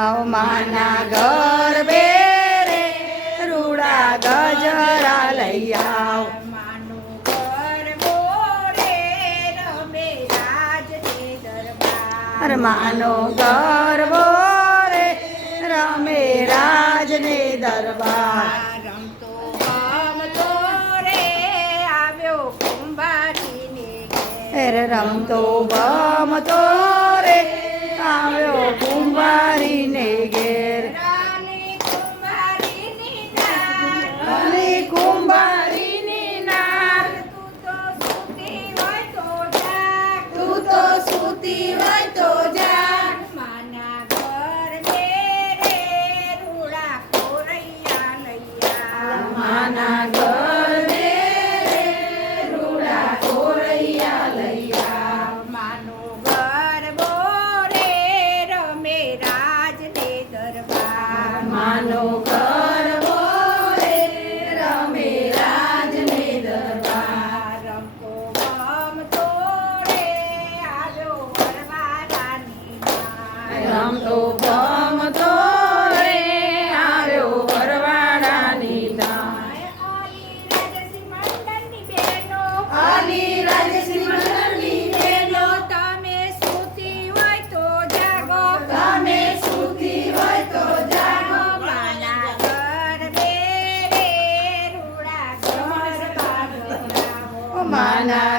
આવો માના ગરબે રે રૂડા ગજરા લઈ આવ માનો ગરબો રે રમે રાજને દરબાર માનો ગરબો રે રમે રાજને દરબાર રમતો ગમતો રે આવ્યો કુંભારીને ઘેર રમતો ગમતો રે આવ્યો કુંભારીને ઘેર રાની કુંભારીની નાર અને કુંભારીની નાર તું તો સૂતી હોય તો જાગ તું તો સૂતી હોય તો જાગ માના ગરબે રે રૂડા ખોરૈયા લૈયા માના ગરબે રે રૂડા ખોરૈયા લઈ આવ માનો ગરબો રે રમે રાજને દરબાર માનો ગરબો રે રમે રાજને દરબાર રમતો ગમતો રે આવ્યો વરવાડાની માર. રમતો ગમતો રે આવ્યો વરવાડાની ધાર આલી રાજસી મંડળની બહેનો તમે સૂતી હોય તો જાગો તમે સૂતી હોય તો જાગો માના ગરબે રે રૂડા ગરબા ગવડાવો. માના